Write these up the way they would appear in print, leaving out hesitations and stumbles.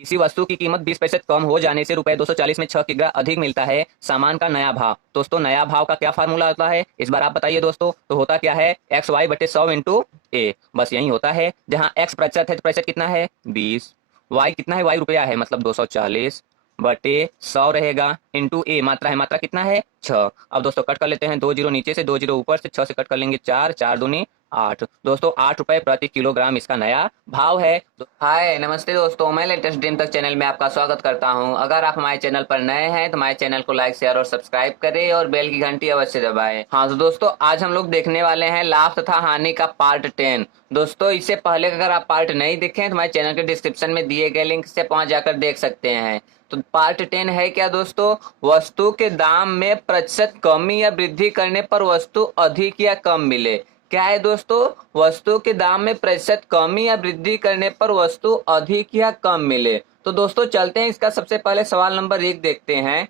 किसी वस्तु की कीमत 20% कम हो जाने से रुपए 240 में 6 किग्रा अधिक मिलता है। सामान का नया भाव। दोस्तों नया भाव का क्या फार्मूला होता है, इस बार आप बताइए दोस्तों। तो होता क्या है, एक्स वाई बटे 100 इंटू ए। बस यही होता है। जहां एक्स प्रतिशत है तो प्रतिशत कितना है 20, वाई कितना है, वाई रुपया है मतलब 240 बटे 100 रहेगा इंटू ए मात्रा है, मात्रा कितना है 6। अब दोस्तों कट कर लेते हैं, 2 जीरो नीचे से, 2 जीरो ऊपर से, 6 से कट कर लेंगे 4, 4 दूनी 8। दोस्तों 8 रुपए प्रति किलोग्राम इसका नया भाव है। हाय नमस्ते दोस्तों, मैं लेटेस्ट ड्रीम तक चैनल में आपका स्वागत करता हूं। अगर आप हमारे चैनल पर नए हैं तो हमारे चैनल को लाइक शेयर और सब्सक्राइब करें और बेल की घंटी अवश्य दबाएं। हाँ तो दोस्तों आज हम लोग देखने वाले हैं लाभ तथा हानि का पार्ट 10। दोस्तों इससे पहले अगर आप पार्ट नहीं देखें तो हमारे चैनल के डिस्क्रिप्शन में दिए गए लिंक से पहुंच जाकर देख सकते हैं। तो पार्ट 10 है क्या दोस्तों, वस्तु के दाम में प्रतिशत कमी या वृद्धि करने पर वस्तु अधिक या कम मिले। क्या है दोस्तों, वस्तु के दाम में प्रतिशत कमी या वृद्धि करने पर वस्तु अधिक या कम मिले। तो दोस्तों चलते हैं, इसका सबसे पहले सवाल नंबर 1 देखते हैं।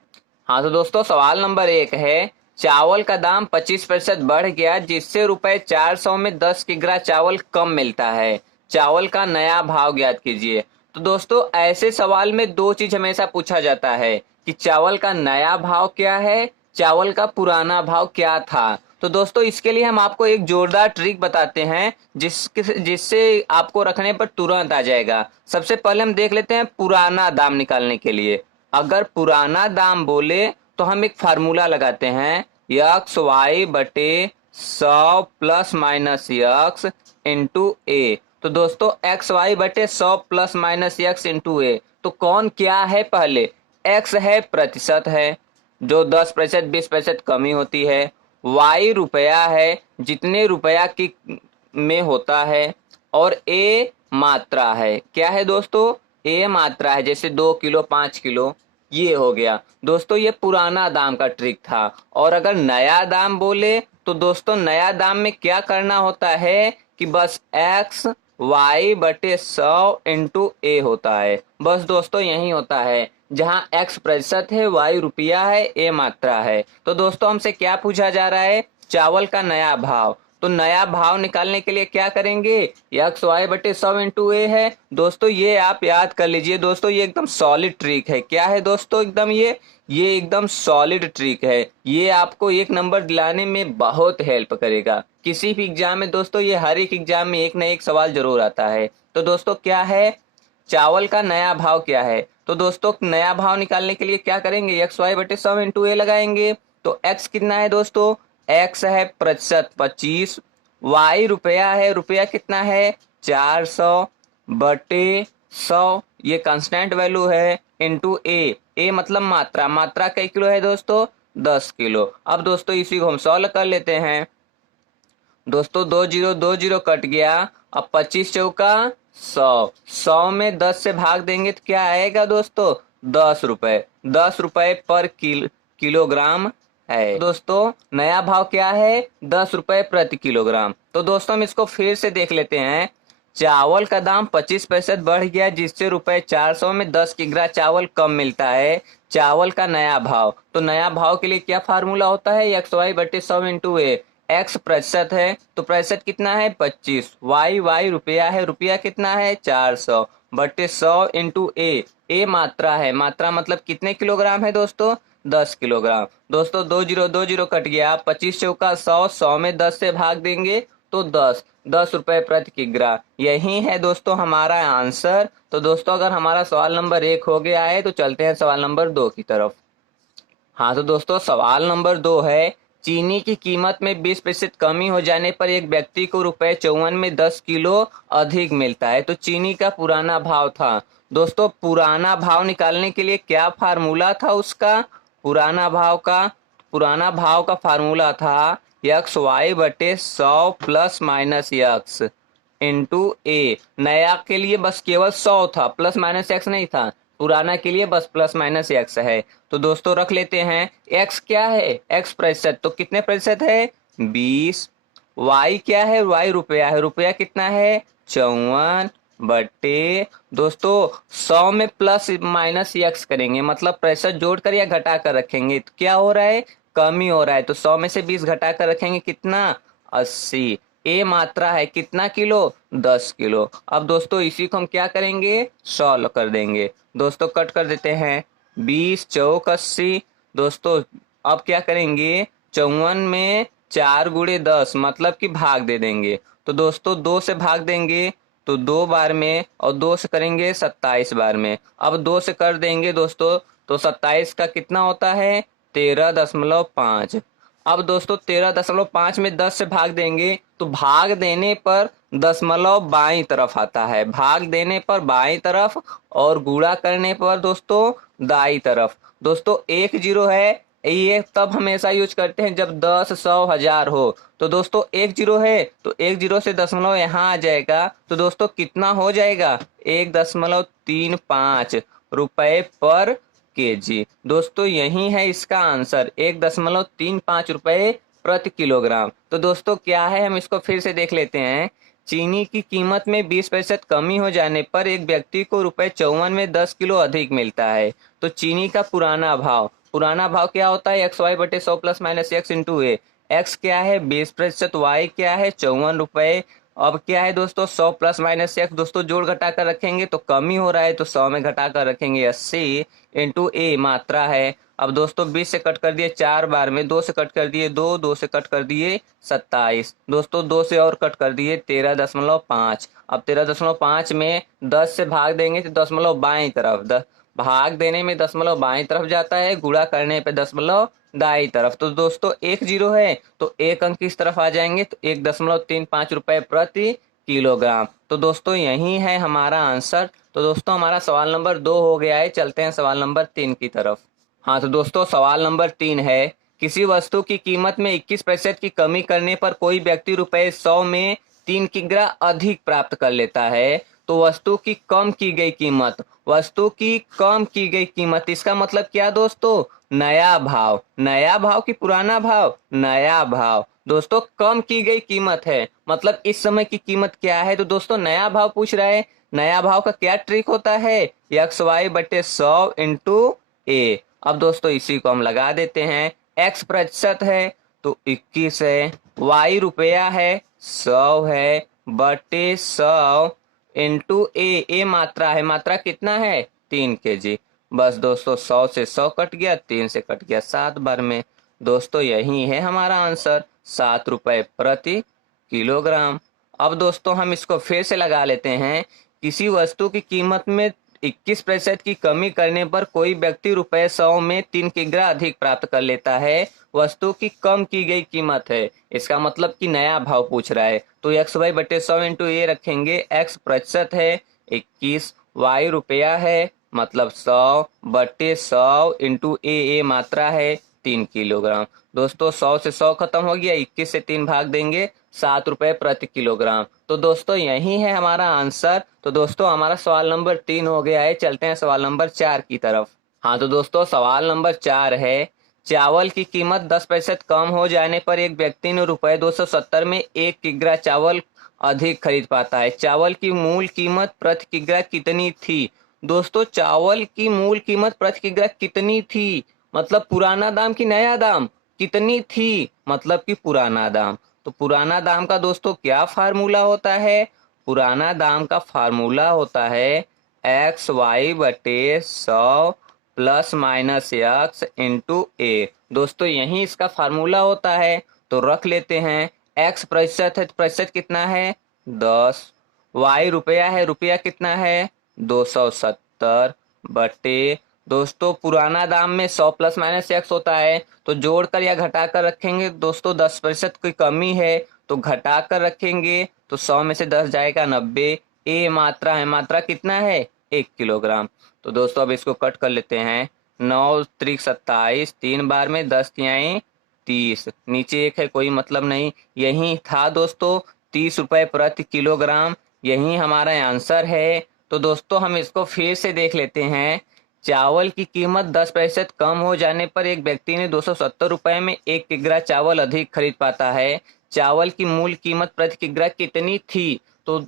हाँ तो दोस्तों सवाल नंबर 1 है, चावल का दाम 25% बढ़ गया जिससे रुपए 400 में 10 किग्रा चावल कम मिलता है। चावल का नया भाव ज्ञात कीजिए। तो दोस्तों ऐसे सवाल में दो चीज हमेशा पूछा जाता है कि चावल का नया भाव क्या है, चावल का पुराना भाव क्या था। तो दोस्तों इसके लिए हम आपको एक जोरदार ट्रिक बताते हैं जिससे आपको रखने पर तुरंत आ जाएगा। सबसे पहले हम देख लेते हैं पुराना दाम निकालने के लिए। अगर पुराना दाम बोले तो हम एक फार्मूला लगाते हैं, यक्स वाई बटे 100 प्लस माइनस यक्स इंटू ए। तो दोस्तों एक्स वाई बटे 100 प्लस माइनस यक्स इंटू ए, तो कौन क्या है, पहले एक्स है प्रतिशत है जो 10% 20% कमी होती है, वाई रुपया है जितने रुपया की में होता है, और ए मात्रा है। क्या है दोस्तों, ए मात्रा है, जैसे 2 किलो 5 किलो ये हो गया। दोस्तों ये पुराना दाम का ट्रिक था। और अगर नया दाम बोले तो दोस्तों नया दाम में क्या करना होता है कि बस एक्स वाई बटे 100 इंटू ए होता है। बस दोस्तों यही होता है, जहां एक्स प्रतिशत है, वाई रुपया है, ए मात्रा है। तो दोस्तों हमसे क्या पूछा जा रहा है, चावल का नया भाव। तो नया भाव निकालने के लिए क्या करेंगे, एक्स वाई बटे 100 इंटू ए है। दोस्तों ये आप याद कर लीजिए दोस्तों, ये एकदम सॉलिड ट्रिक है। क्या है दोस्तों, एकदम ये एकदम सॉलिड ट्रिक है। ये आपको एक नंबर दिलाने में बहुत हेल्प करेगा किसी भी एग्जाम में। दोस्तों ये हर एक एग्जाम में एक ना एक सवाल जरूर आता है। तो दोस्तों क्या है, चावल का नया भाव क्या है। तो दोस्तों नया भाव निकालने के लिए क्या करेंगे, एक्स वाई बटे 100 इंटू ए लगाएंगे। तो एक्स कितना है दोस्तों, एक्स है प्रतिशत 25, वाई रुपया है, रुपया कितना है 400 बटे 100, ये कांस्टेंट वैल्यू है, इंटू ए, ए मतलब मात्रा, मात्रा कई किलो है दोस्तों 10 किलो। अब दोस्तों इसी को हम सॉल्व कर लेते हैं। दोस्तों 2 जीरो कट गया। अब 25 चौका 100, 100 में 10 से भाग देंगे तो क्या आएगा दोस्तों, 10 रुपए, 10 रुपए पर किलोग्राम है। दोस्तों नया भाव क्या है, 10 रुपए प्रति किलोग्राम। तो दोस्तों हम इसको फिर से देख लेते हैं। चावल का दाम 25% बढ़ गया जिससे रुपए 400 में 10 किग्रा चावल कम मिलता है। चावल का नया भाव, तो नया भाव के लिए क्या फार्मूला होता है, एक्स वाई बटे 100 इंटू ए। एक्स प्रतिशत है तो प्रतिशत कितना है 25, वाई रुपया है, रुपया कितना है 400 बटे 100 इंटू ए, ए मात्रा है, मात्रा मतलब कितने किलोग्राम है दोस्तों 10 किलोग्राम। दोस्तों 2 जीरो कट गया, 25 चौका 100, 100 में 10 से भाग देंगे तो 10 रुपए प्रति किग्रा। यही है दोस्तों हमारा आंसर। तो दोस्तों अगर हमारा सवाल नंबर 1 हो गया है तो चलते हैं सवाल नंबर 2 की तरफ। हाँ तो दोस्तों सवाल नंबर 2 है, चीनी की कीमत में 20% कमी हो जाने पर एक व्यक्ति को रुपए 54 में 10 किलो अधिक मिलता है। तो चीनी का पुराना भाव था। दोस्तों पुराना भाव निकालने के लिए क्या फार्मूला था उसका, पुराना भाव का फार्मूला था यक्स वाई बटे 100 प्लस माइनस यक्स इंटू ए। नया के लिए बस केवल 100 था, प्लस माइनस एक्स नहीं था। पुराना के लिए बस प्लस माइनस एक्स है। तो दोस्तों रख लेते हैं, एक्स क्या है, एक्स प्रतिशत, तो कितने प्रतिशत है 20, वाई क्या है, वाई रुपया है, रुपया कितना है 54 बटे दोस्तों 100 में प्लस माइनस एक्स करेंगे, मतलब प्रतिशत जोड़कर या घटा कर रखेंगे तो क्या हो रहा है, कमी हो रहा है। तो 100 में से 20 घटा कर रखेंगे कितना 80, ए मात्रा है कितना किलो, 10 किलो। अब दोस्तों इसी को हम क्या करेंगे, सॉल्व कर देंगे। दोस्तों कट कर देते हैं, 20 चौक 80। दोस्तों अब क्या करेंगे, 54 में 4 गुणे 10 मतलब कि भाग दे देंगे। तो दोस्तों 2 से भाग देंगे तो 2 बार में, और 2 से करेंगे 27 बार में। अब 2 से कर देंगे दोस्तों तो 27 का कितना होता है, 13.5। अब दोस्तों 13.5 में 10 से भाग देंगे तो भाग देने पर दशमलव बाईं तरफ आता है, भाग देने पर बाईं तरफ और गुणा करने पर दोस्तों दाईं तरफ। दोस्तों एक जीरो है, ये तब हमेशा यूज करते हैं जब 10, 100, 1000 हो। तो दोस्तों एक जीरो है तो एक जीरो से दशमलव यहाँ आ जाएगा, तो दोस्तों कितना हो जाएगा, 1.35 रुपए पर केजी। दोस्तों यही है इसका आंसर, 1.35 रुपए प्रति किलोग्राम। तो दोस्तों क्या है, हम इसको फिर से देख लेते हैं। चीनी की कीमत में 20% कमी हो जाने पर एक व्यक्ति को ₹54 में 10 किलो अधिक मिलता है। तो चीनी का पुराना भाव क्या होता है, XY/100 plus minus X into A. X क्या है 20%, वाई क्या है 54 रुपए। अब क्या है दोस्तों 100 प्लस माइनस एक्स, दोस्तों जोड़ घटा कर रखेंगे तो कमी हो रहा है तो 100 में घटा कर रखेंगे 80 इंटू ए मात्रा है। अब दोस्तों 20 से कट कर दिए 4 बार में, 2 से कट कर दिए 2, 2 से कट कर दिए 27, दोस्तों 2 से और कट कर दिए 13.5। अब 13.5 में 10 से भाग देंगे तो दशमलव बाईं तरफ, भाग देने में दशमलव बाईं तरफ जाता है, गुणा करने पे दशमलव दाईं तरफ। तो दोस्तों एक जीरो है तो एक अंक इस तरफ आ जाएंगे तो 1.35 रुपए प्रति किलोग्राम। तो दोस्तों यही है हमारा आंसर। तो दोस्तों हमारा सवाल नंबर 2 हो गया है, चलते हैं सवाल नंबर 3 की तरफ। हाँ तो दोस्तों सवाल नंबर 3 है, किसी वस्तु की कीमत में 21% की कमी करने पर कोई व्यक्ति ₹100 में 3 किग्रा अधिक प्राप्त कर लेता है। तो वस्तु की कम की गई कीमत, वस्तु की कम की गई कीमत, इसका मतलब क्या दोस्तों, नया भाव की पुराना भाव, नया भाव। दोस्तों कम की गई कीमत है मतलब इस समय की कीमत क्या है, तो दोस्तों नया भाव पूछ रहा है। नया भाव का क्या ट्रिक होता है, XY/100 इंटू ए। अब दोस्तों इसी को हम लगा देते हैं, x प्रतिशत है तो 21 है, y रुपया है 100 है, बटे 100 इंटू ए मात्रा है, मात्रा कितना है 3 केजी। बस दोस्तों 100 से 100 कट गया, 3 से कट गया 7 बार में। दोस्तों यही है हमारा आंसर, 7 रुपए प्रति किलोग्राम। अब दोस्तों हम इसको फिर से लगा लेते हैं, किसी वस्तु की कीमत में 21% की कमी करने पर कोई व्यक्ति ₹100 में 3 किग्रा अधिक प्राप्त कर लेता है। वस्तु की कम की गई कीमत है, इसका मतलब कि नया भाव पूछ रहा है। तो XY/100 इंटू ए रखेंगे, x प्रतिशत है 21, y रुपया है मतलब 100 बटे 100 इंटू ए मात्रा है 3 किलोग्राम। दोस्तों 100 से 100 खत्म हो गया, 21 से 3 भाग देंगे, 7 रुपए प्रति किलोग्राम। तो दोस्तों यही है हमारा आंसर। तो दोस्तों हमारा सवाल नंबर 3 हो गया है, चलते हैं सवाल नंबर 4 की तरफ। हाँ तो दोस्तों सवाल नंबर 4 है, चावल की कीमत 10% कम हो जाने पर एक व्यक्ति ने ₹270 में 1 किग्रा चावल अधिक खरीद पाता है। चावल की मूल कीमत प्रति किग्रा कितनी थी। दोस्तों चावल की मूल कीमत प्रति किग्रा कितनी थी मतलब पुराना दाम की नया दाम, कितनी थी मतलब कि पुराना दाम। तो पुराना दाम का दोस्तों क्या फार्मूला होता है, पुराना दाम का फार्मूला होता है XY/100 plus minus X into A. दोस्तों यही इसका फार्मूला होता है। तो रख लेते हैं, x प्रतिशत है तो प्रतिशत कितना है 10, y रुपया है, रुपया कितना है 270 बटे, दोस्तों पुराना दाम में 100 प्लस माइनस एक्स होता है तो जोड़कर या घटाकर रखेंगे। दोस्तों 10% की कमी है तो घटाकर रखेंगे तो 100 में से 10 जाएगा 90। ए मात्रा है, मात्रा कितना है 1 किलोग्राम। तो दोस्तों अब इसको कट कर लेते हैं, 9 त्रिक 27, 3 बार में 10 तिहाई 30, नीचे 1 है कोई मतलब नहीं, यही था दोस्तों 30 रुपए प्रति किलोग्राम, यही हमारा आंसर है। तो दोस्तों हम इसको फिर से देख लेते हैं, चावल की कीमत 10% कम हो जाने पर एक व्यक्ति ने 270 रुपए में 1 किग्रा चावल अधिक खरीद पाता है। चावल की मूल कीमत प्रति किग्रा कितनी थी। तो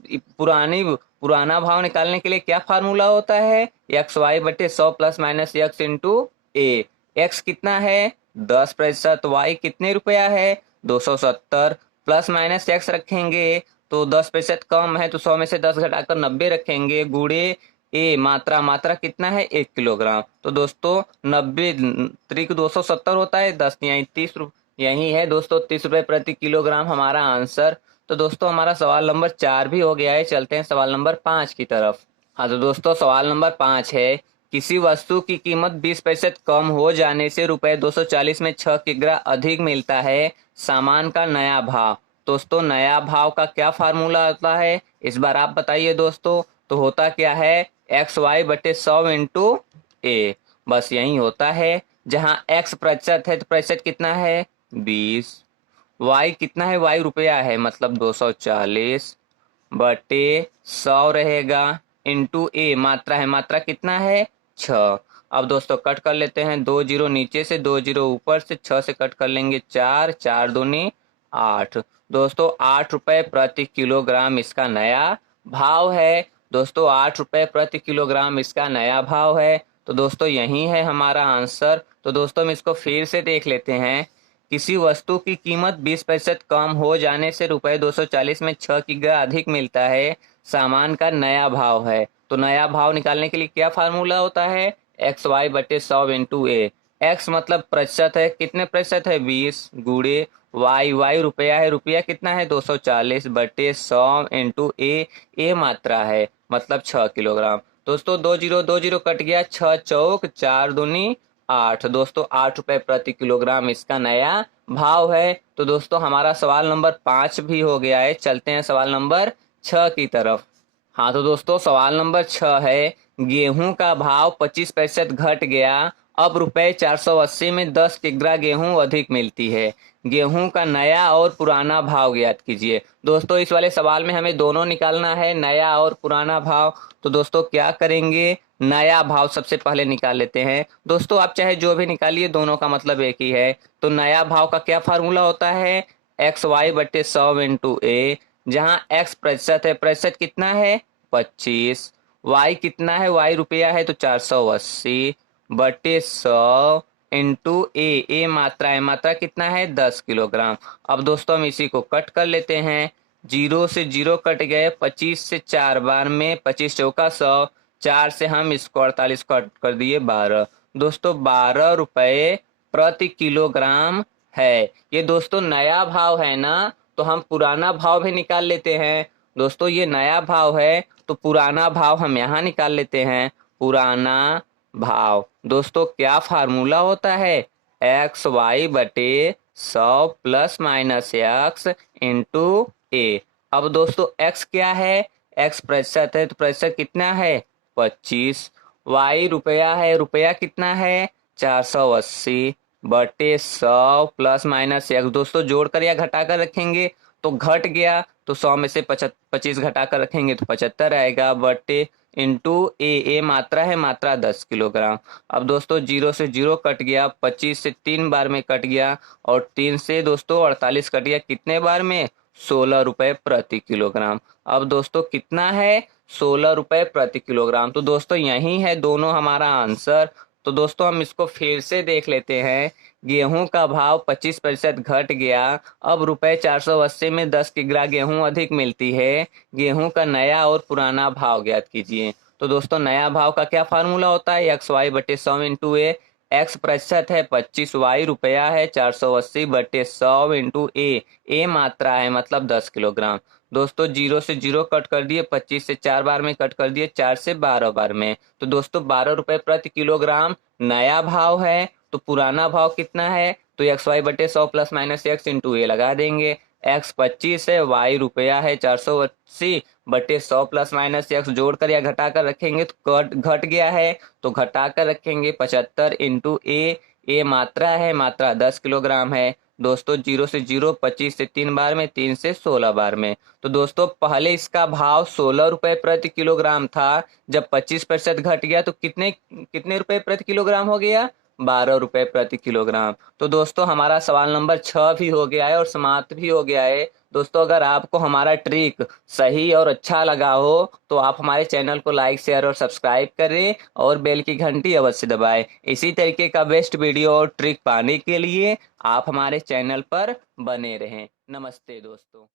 पुराना भाव निकालने के लिए क्या फार्मूला होता है, XY/100 plus minus X into A. X कितना है 10%, वाई कितने रुपया है 270, प्लस माइनस एक्स रखेंगे तो 10% कम है तो 100 में से 10 घटाकर 90 रखेंगे, गुणे ए मात्रा, मात्रा कितना है 1 किलोग्राम। तो दोस्तों 90 त्रिक 270 होता है, 10 यहीं 30 यही है दोस्तों 30 रुपए प्रति किलोग्राम हमारा आंसर। तो दोस्तों हमारा सवाल नंबर 4 भी हो गया है। चलते हैं सवाल नंबर 5 की तरफ। हाँ तो दोस्तों सवाल नंबर 5 है, किसी वस्तु की कीमत 20% कम हो जाने से रुपए 240 में 6 किग्रा अधिक मिलता है, सामान का नया भाव। दोस्तों नया भाव का क्या फार्मूला होता है इस बार आप बताइए दोस्तों। तो होता क्या है, एक्स वाई बटे 100 इंटू ए, बस यही होता है। जहां एक्स प्रतिशत है तो प्रतिशत कितना है 20, वाई कितना है, वाई रुपया है मतलब 240 बटे 100 रहेगा, इंटू ए मात्रा है, मात्रा कितना है 6। अब दोस्तों कट कर लेते हैं, 2 जीरो नीचे से 2 जीरो ऊपर से, 6 से कट कर लेंगे 4, 4 दूनी 8। दोस्तों 8 रुपए प्रति किलोग्राम इसका नया भाव है। दोस्तों 8 रुपए प्रति किलोग्राम इसका नया भाव है। तो दोस्तों यही है हमारा आंसर। तो दोस्तों हम इसको फिर से देख लेते हैं। किसी वस्तु की कीमत 20% कम हो जाने से रुपए 240 में 6 किग्रा अधिक मिलता है, सामान का नया भाव है। तो नया भाव निकालने के लिए क्या फार्मूला होता है, एक्स वाई बटे 100 इंटू ए। एक्स मतलब प्रतिशत है, कितने प्रतिशत है 20, गुड़े वाई, वाई रुपया है, रुपया कितना है 240 बटे 100 इंटू ए, ए मात्रा है मतलब 6 किलोग्राम। दोस्तों 2 जीरो कट गया, 6 चौक 4 दूनी 8। दोस्तों 8 रुपए प्रति किलोग्राम इसका नया भाव है। तो दोस्तों हमारा सवाल नंबर 5 भी हो गया है। चलते हैं सवाल नंबर 6 की तरफ। हाँ तो दोस्तों सवाल नंबर 6 है, गेहूं का भाव 25% घट गया, अब रुपए 480 में 10 किग्रा गेहूं अधिक मिलती है, गेहूं का नया और पुराना भाव ज्ञात कीजिए। दोस्तों इस वाले सवाल में हमें दोनों निकालना है, नया और पुराना भाव। तो दोस्तों क्या करेंगे, नया भाव सबसे पहले निकाल लेते हैं। दोस्तों आप चाहे जो भी निकालिए, दोनों का मतलब एक ही है। तो नया भाव का क्या फार्मूला होता है, एक्स वाई बटे 100 इंटू ए। जहां एक्स प्रतिशत है, प्रतिशत कितना है 25, वाई कितना है, वाई रुपया है तो 480 बटे 100 इंटू ए, ए मात्रा है, मात्रा कितना है 10 किलोग्राम। अब दोस्तों हम इसी को कट कर लेते हैं, 0 से 0 कट गए, 25 से 4 बार में 25 चौका 100, 4 से हम इसको 48 कट कर दिए 12। दोस्तों 12 रुपए प्रति किलोग्राम है। ये दोस्तों नया भाव है ना, तो हम पुराना भाव भी निकाल लेते हैं। दोस्तों ये नया भाव है तो पुराना भाव हम यहाँ निकाल लेते हैं। पुराना भाव दोस्तों क्या फार्मूला होता है, एक्स वाई बटे 100 प्लस माइनस एक्स इंटू ए। अब दोस्तों एक्स क्या है, एक्स प्रतिशत है तो प्रतिशत कितना है 25, वाई रुपया है, रुपया कितना है 480 बटे 100 प्लस माइनस एक्स। दोस्तों जोड़कर या घटाकर रखेंगे तो घट गया, तो 100 में से 25 घटाकर रखेंगे तो 75 आएगा, बटे इंटू ए, ए मात्रा है, मात्रा 10 किलोग्राम। अब दोस्तों 0 से 0 कट गया, 25 से 3 बार में कट गया, और 3 से दोस्तों 48 कट गया, कितने बार में 16 रुपए प्रति किलोग्राम। अब दोस्तों कितना है 16 रुपए प्रति किलोग्राम। तो दोस्तों यही है दोनों हमारा आंसर। तो दोस्तों हम इसको फिर से देख लेते हैं। गेहूं का भाव 25% घट गया, अब रुपए 480 में 10 किग्रा गेहूं अधिक मिलती है, गेहूं का नया और पुराना भाव ज्ञात कीजिए। तो दोस्तों नया भाव का क्या फार्मूला होता है, एक्स वाई बटे 100 इंटू ए। एक्स प्रतिशत है 25, वाई रुपया है 480 बटे 100 इंटू ए, ए मात्रा है मतलब 10 किलोग्राम। दोस्तों 0 से 0 कट कर दिए, 25 से 4 बार में कट कर दिए, 4 से 12 बार में। तो दोस्तों 12 रुपए प्रति किलोग्राम नया भाव है। तो पुराना भाव कितना है, तो एक्स वाई बटे 100 प्लस माइनस एक्स इंटू ए लगा देंगे। एक्स 25 है, वाई रुपया है 480 बटे 100 प्लस माइनस एक्स, जोड़कर या घटाकर रखेंगे तो घट गया है, तो घटाकर रखेंगे 75 इंटू ए, ए मात्रा है, मात्रा 10 किलोग्राम है। दोस्तों 0 से 0, 25 से 3 बार में, 3 से 16 बार में। तो दोस्तों पहले इसका भाव 16 रुपए प्रति किलोग्राम था, जब 25% घट गया तो कितने कितने रुपए प्रति किलोग्राम हो गया, 12 रुपए प्रति किलोग्राम। तो दोस्तों हमारा सवाल नंबर 6 भी हो गया है और समाप्त भी हो गया है। दोस्तों अगर आपको हमारा ट्रिक सही और अच्छा लगा हो तो आप हमारे चैनल को लाइक शेयर और सब्सक्राइब करें और बेल की घंटी अवश्य दबाएं। इसी तरीके का बेस्ट वीडियो और ट्रिक पाने के लिए आप हमारे चैनल पर बने रहें। नमस्ते दोस्तों।